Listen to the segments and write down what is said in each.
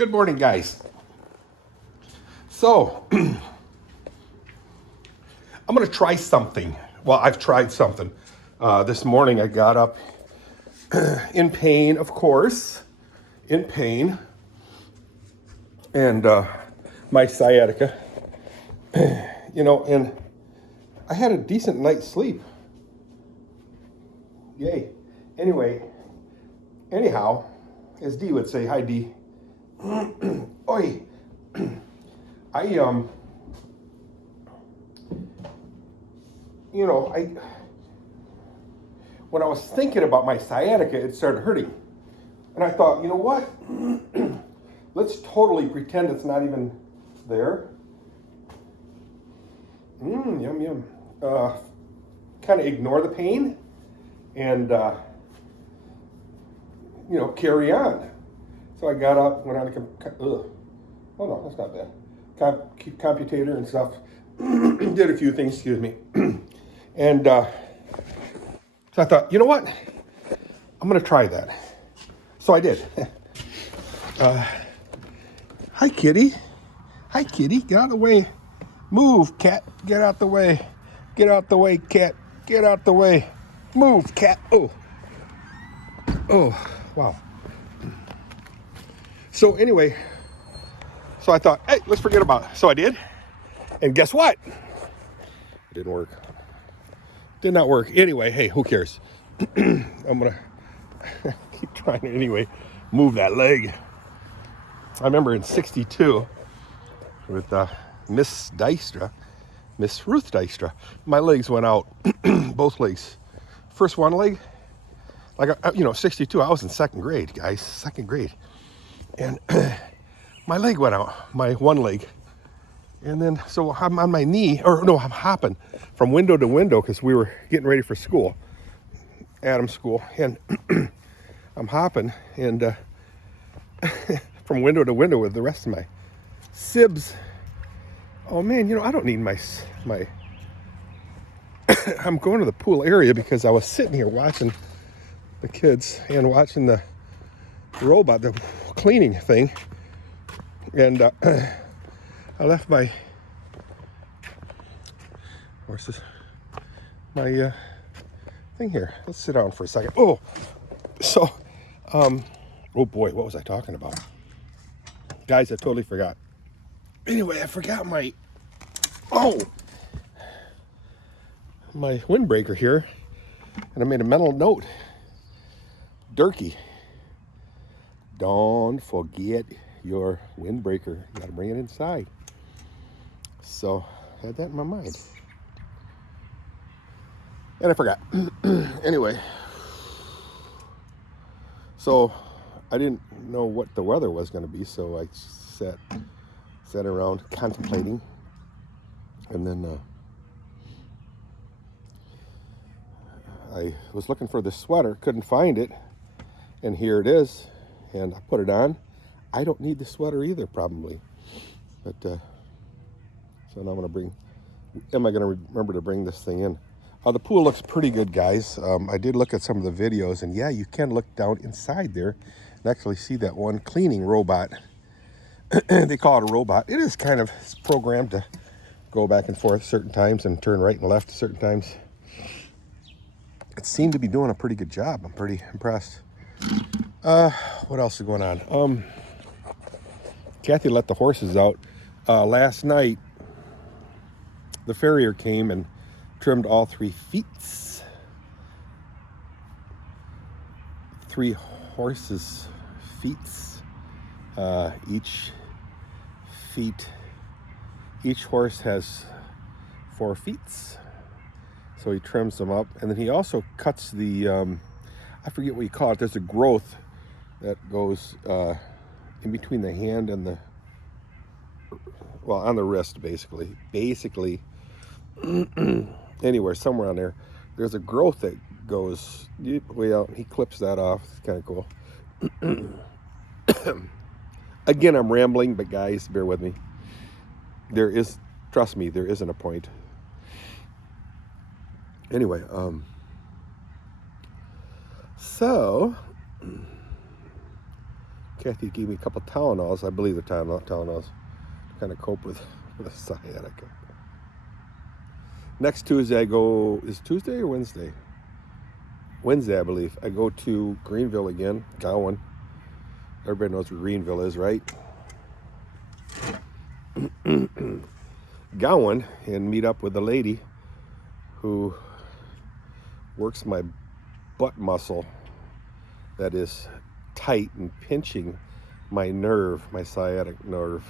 Good morning, guys. So, I'm going to try something. Well, I've tried something. This morning I got up in pain, of course, in pain, and my sciatica, and I had a decent night's sleep. Yay. Anyhow, as Dee would say, hi Dee. Oi. I when I was thinking about my sciatica, it started hurting. And I thought, you know what? Let's totally pretend it's not even there. Yum, yum. Kind of ignore the pain and, carry on. So I got up, went on the oh no, that's not bad. Computator and stuff. Did a few things, excuse me. And so I thought, you know what? I'm going to try that. So I did. Hi, kitty. Hi, kitty. Get out of the way. Move, cat. Get out the way. Get out the way, cat. Get out the way. Move, cat. Oh. Oh, wow. So anyway, so I thought, hey, let's forget about it. So I did. And guess what? It didn't work. Did not work. Anyway, hey, who cares? I'm going to keep trying to anyway move that leg. I remember in 62 with Miss Ruth Dystra, my legs went out, both legs. First one leg, 62, I was in second grade, guys, second grade. And my leg went out, my one leg. And then, so I'm on my knee, I'm hopping from window to window because we were getting ready for school, Adam's school. And I'm hopping and from window to window with the rest of my sibs. Oh man, I don't need my I'm going to the pool area because I was sitting here watching the kids and watching the robot, the cleaning thing. And I left my, where's this? My thing here. Let's sit down for a second. Oh boy, what was I talking about? Guys, I totally forgot. Anyway, I forgot my windbreaker here. And I made a mental note. Dirky, don't forget your windbreaker. You gotta bring it inside. So I had that in my mind. And I forgot. Anyway. So I didn't know what the weather was going to be, so I sat around contemplating. And then I was looking for the sweater, couldn't find it. And here it is. And I put it on. I don't need the sweater either, probably. But so now am I going to remember to bring this thing in? The pool looks pretty good, guys. I did look at some of the videos, and yeah, you can look down inside there and actually see that one cleaning robot. They call it a robot. It is kind of programmed to go back and forth certain times and turn right and left certain times. It seemed to be doing a pretty good job. I'm pretty impressed. What else is going on? Kathy let the horses out. Last night, the farrier came and trimmed all 3 feet. 3 horses' feet. Each horse has 4 feet. So he trims them up. And then he also cuts the, I forget what you call it. There's a growth that goes in between the hand and on the wrist, basically. Anywhere, somewhere on there, there's a growth that goes way out. He clips that off. It's kind of cool. Again, I'm rambling, but guys, bear with me. Trust me, there isn't a point. Anyway, so Kathy gave me a couple Tylenols. I believe they're Tylenols to kind of cope with a sciatica. Next Tuesday I go, is Tuesday or Wednesday? Wednesday, I believe. I go to Greenville again, Gowan. Everybody knows where Greenville is, right? Gowan, and meet up with a lady who works my butt muscle that is tight and pinching my nerve, my sciatic nerve.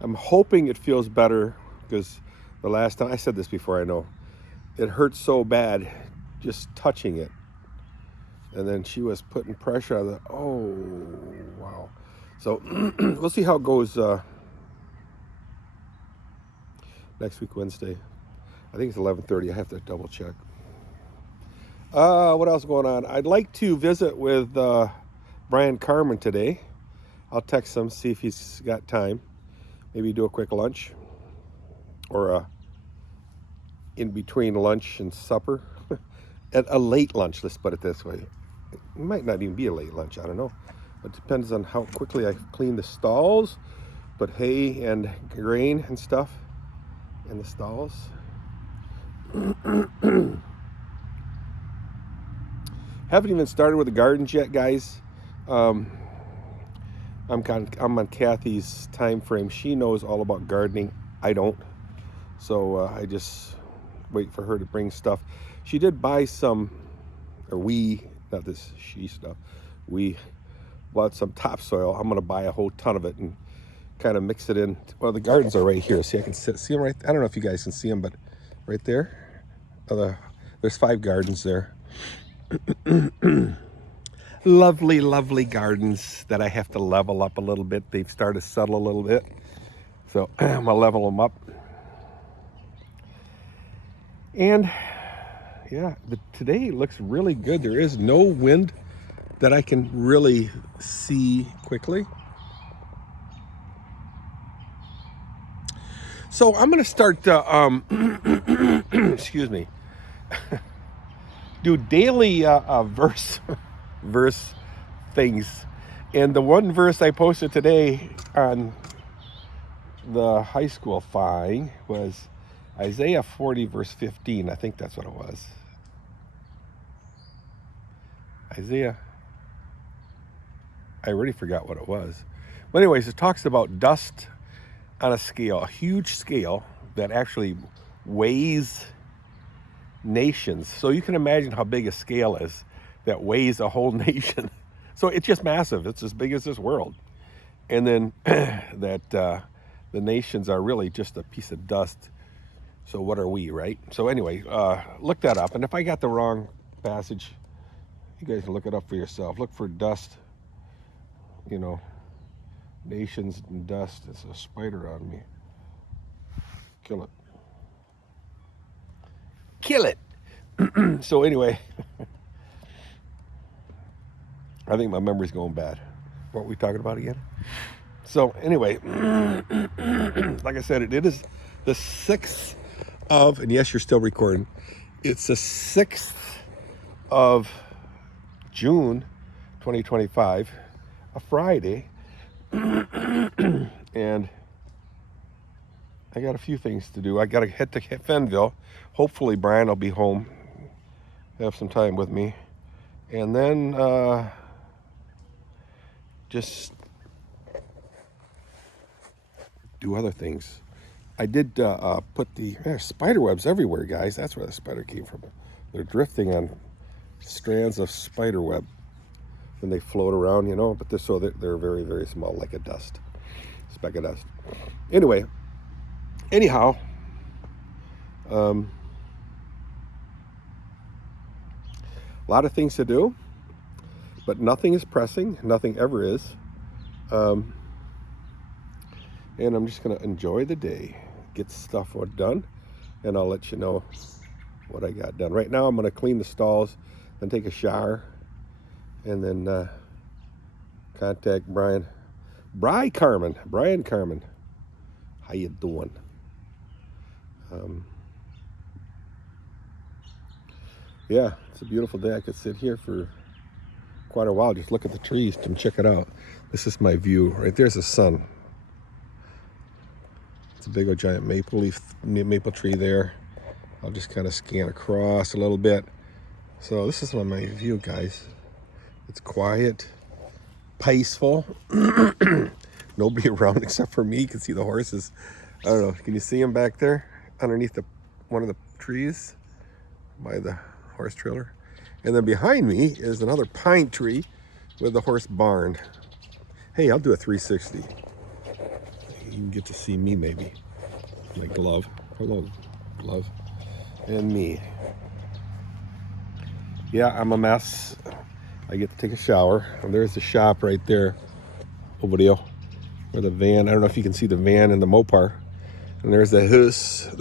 I'm hoping it feels better, because the last time, I said this before, I know, it hurt so bad just touching it. And then she was putting pressure on the, oh, wow. So we'll see how it goes next week, Wednesday. I think it's 11:30. I have to double check. What else is going on? I'd like to visit with Brian Carmen today. I'll text him, see if he's got time. Maybe do a quick lunch, or in between lunch and supper. At a late lunch, let's put it this way. It might not even be a late lunch, I don't know. It depends on how quickly I clean the stalls, put hay and grain and stuff in the stalls. Haven't even started with the gardens yet, guys. I'm on Kathy's time frame. She knows all about gardening. I don't. So I just wait for her to bring stuff. She did buy some, or we, not this she stuff, we bought some topsoil. I'm going to buy a whole ton of it and kind of mix it in. Well, the gardens are right here. See, I can see them right. I don't know if you guys can see them, but right there. There's 5 gardens there. Lovely, lovely gardens that I have to level up a little bit. They've started to settle a little bit. So I'm going to level them up. And yeah, today looks really good. There is no wind that I can really see quickly. So I'm going to start, excuse me, do daily verse things. And the one verse I posted today on the high school fine was Isaiah 40 verse 15. I think that's what it was. Isaiah, I already forgot what it was. But anyways, it talks about dust on a scale, a huge scale that actually weighs nations. So you can imagine how big a scale is that weighs a whole nation. So it's just massive. It's as big as this world. And then that the nations are really just a piece of dust. So what are we, right? So anyway, look that up. And if I got the wrong passage, you guys can look it up for yourself. Look for dust, you know, nations and dust. It's a spider on me. Kill it. Kill it. So anyway, I think my memory's going bad. What were we talking about again? So anyway, like I said, it is the 6th of, and yes, you're still recording. It's the 6th of June, 2025, a Friday. And I got a few things to do. I got to head to Fenville. Hopefully Brian will be home, have some time with me. And then just do other things. I did put there's spider webs everywhere, guys. That's where the spider came from. They're drifting on strands of spider web. And they float around, you know, but they're very, very small, like a dust, speck of dust. Anyway, anyhow, a lot of things to do, but nothing is pressing. Nothing ever is. And I'm just going to enjoy the day, get stuff done, and I'll let you know what I got done. Right now, I'm going to clean the stalls, then take a shower, and then contact Brian Carmen. How you doing? Yeah, it's a beautiful day. I could sit here for quite a while. Just look at the trees and check it out. This is my view. Right there's the sun. It's a big old giant maple tree there. I'll just kind of scan across a little bit. So this is my view, guys. It's quiet, peaceful. Nobody around except for me. You can see the horses. I don't know. Can you see them back there underneath one of the trees by the horse trailer? And then behind me is another pine tree with a horse barn. Hey, I'll do a 360. You can get to see me maybe. My glove. Hello, glove. And me. Yeah, I'm a mess. I get to take a shower. And there's the shop right there over there. Where the van, I don't know if you can see the van and the Mopar. And there's the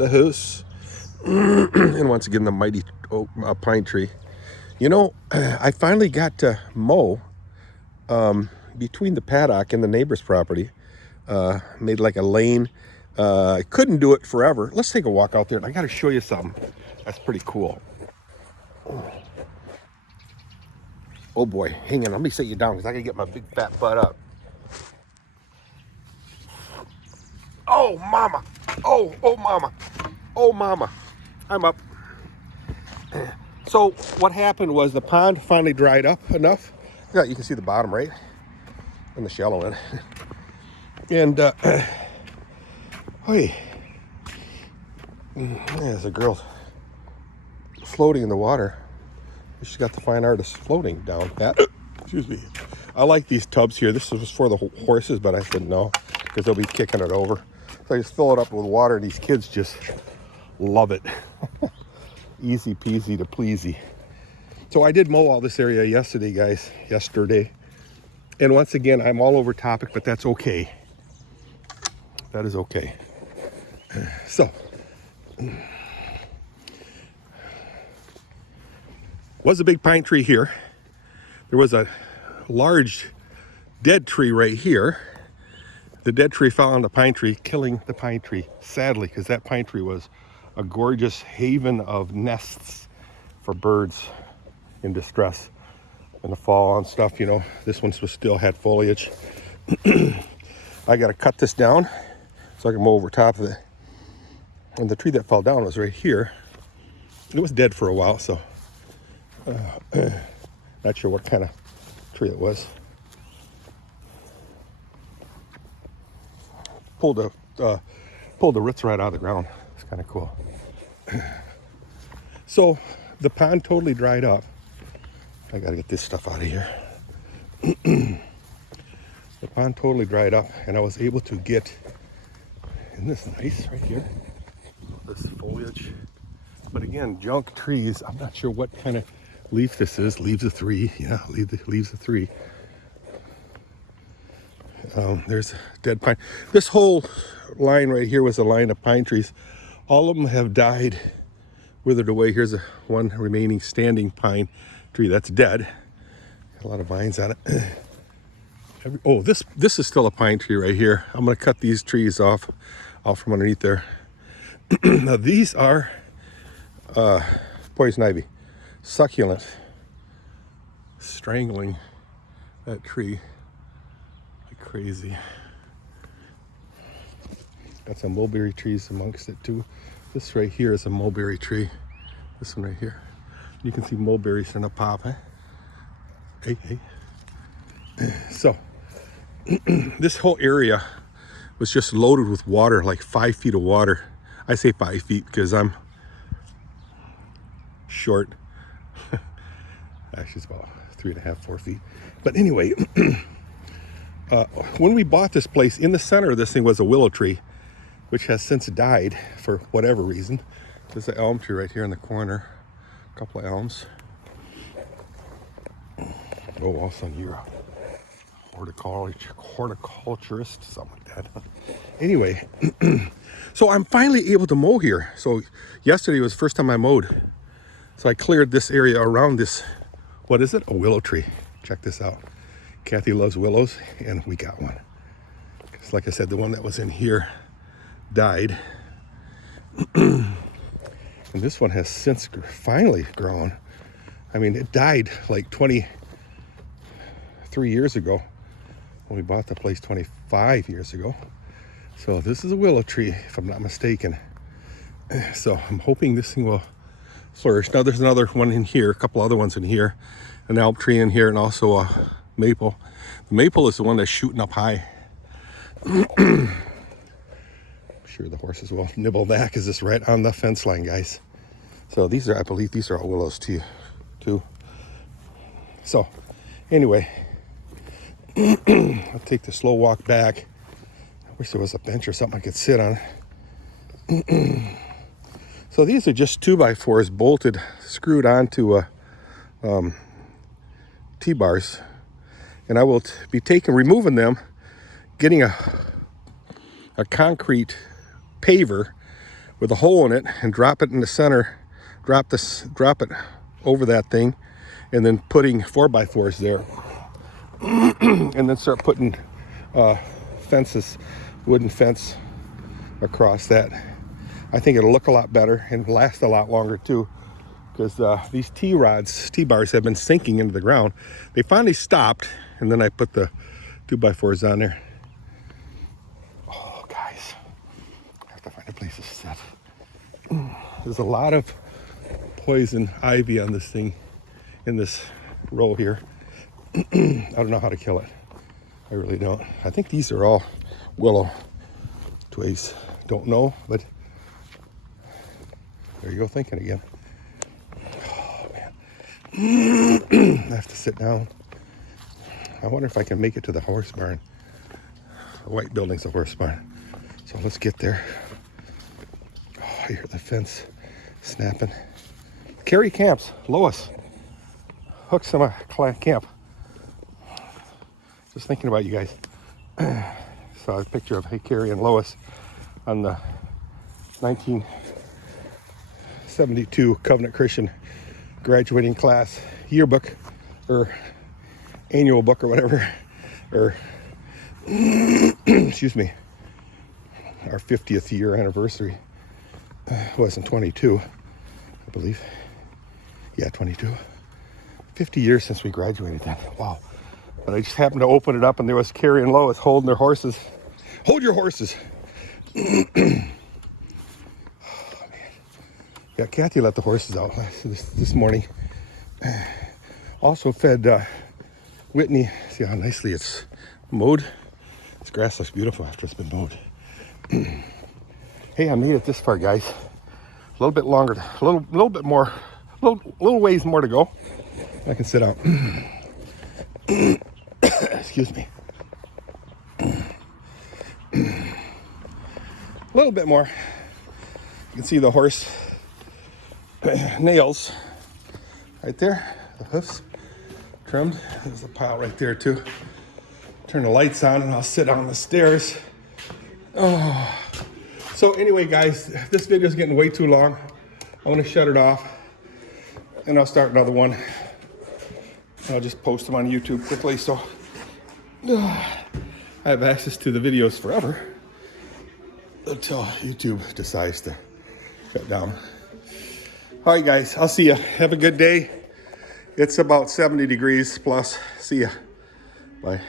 house. And once again, the mighty pine tree. You know, I finally got to mow between the paddock and the neighbor's property. Made like a lane. I couldn't do it forever. Let's take a walk out there. And I got to show you something. That's pretty cool. Oh boy, hang on. Let me set you down because I got to get my big fat butt up. Oh, mama. Oh, mama. Oh, mama. I'm up. So what happened was the pond finally dried up enough. Yeah, you can see the bottom, right? And the shallow end. And, hey, there's a girl floating in the water. She's got the fine artist floating down. Excuse me. I like these tubs here. This was for the horses, but I said no, because they'll be kicking it over. So I just fill it up with water, and these kids just love it. Easy peasy to pleasy. So I did mow all this area yesterday, guys. And once again, I'm all over topic, but that's okay. That is okay. So, was a big pine tree here. There was a large dead tree right here. The dead tree fell on the pine tree, killing the pine tree, sadly, because that pine tree was a gorgeous haven of nests for birds in distress in the fall and stuff. You know, this one still had foliage. I got to cut this down so I can mow over top of it. And the tree that fell down was right here. It was dead for a while, so not sure what kind of tree it was. Pulled the roots right out of the ground. It's kind of cool. So the pond totally dried up. I gotta get this stuff out of here. The pond totally dried up, and I was able to get, isn't this nice right here? This foliage. But again, junk trees. I'm not sure what kind of leaf this is. Leaves of 3. Yeah, leaves of 3. There's dead pine. This whole line right here was a line of pine trees. All of them have died, withered away. Here's one remaining standing pine tree that's dead. Got a lot of vines on it. This is still a pine tree right here. I'm gonna cut these trees off from underneath there. Now these are poison ivy, succulent, strangling that tree like crazy. Got some mulberry trees amongst it too. This right here is a mulberry tree. This one right here. You can see mulberries starting to pop, huh? Hey. So, this whole area was just loaded with water, like 5 feet of water. I say 5 feet because I'm short. Actually, it's about 3.5, 4 feet. But anyway, when we bought this place, in the center of this thing was a willow tree, which has since died for whatever reason. There's an elm tree right here in the corner. A couple of elms. Oh, all of a sudden you're a horticulturist, something like that. Anyway, so I'm finally able to mow here. So yesterday was the first time I mowed. So I cleared this area around this, what is it? A willow tree. Check this out. Kathy loves willows, and we got one. Because like I said, the one that was in here died. And this one has since finally grown. I mean, it died like 20 3 years ago when we bought the place 25 years ago. So this is a willow tree, if I'm not mistaken. So I'm hoping this thing will flourish. Now there's another one in here, a couple other ones in here, an elm tree in here, and also a maple. The maple is the one that's shooting up high. I'm sure the horses will nibble that because it's right on the fence line, guys. So these are, I believe these are all willows too. So anyway, I'll take the slow walk back. I wish there was a bench or something I could sit on. So these are just 2x4s bolted, screwed onto T-bars. And I will be removing them, getting a concrete paver with a hole in it and drop it in the center, drop it over that thing, and then putting 4x4s there. And then start putting fences, wooden fence across that. I think it'll look a lot better and last a lot longer too, because these T-bars have been sinking into the ground. They finally stopped, and then I put the 2x4s on there. Oh, guys, I have to find a place to sit. There's a lot of poison ivy on this thing, in this row here. I don't know how to kill it. I really don't. I think these are all willow twigs. Don't know, but there you go, thinking again. Oh, man. I have to sit down. I wonder if I can make it to the horse barn. The white building's a horse barn. So let's get there. Oh, I hear the fence snapping. Carrie camps, Lois. Hooks in my camp. Just thinking about you guys. Saw a picture of Carrie and Lois on the 1972 Covenant Christian graduating class yearbook, or annual book, or whatever, or excuse me, our 50th year anniversary was in 22, I believe. Yeah, 22. 50 years since we graduated then. Wow. But I just happened to open it up, and there was Carrie and Lois holding their horses. Hold your horses. Oh, man. Yeah, Kathy let the horses out this morning. Also fed Whitney. See how nicely it's mowed? This grass looks beautiful after it's been mowed. Hey, I made it this far, guys. A little bit longer, a little bit more, little ways more to go. I can sit out. Excuse me. A little bit more. You can see the horse nails right there. The hoofs trimmed. There's a pile right there too. Turn the lights on and I'll sit on the stairs. Oh. So anyway, guys, this video is getting way too long. I'm gonna shut it off and I'll start another one. I'll just post them on YouTube quickly, so I have access to the videos forever until YouTube decides to shut down. All right, guys, I'll see you. Have a good day. It's about 70 degrees plus. See ya. Bye.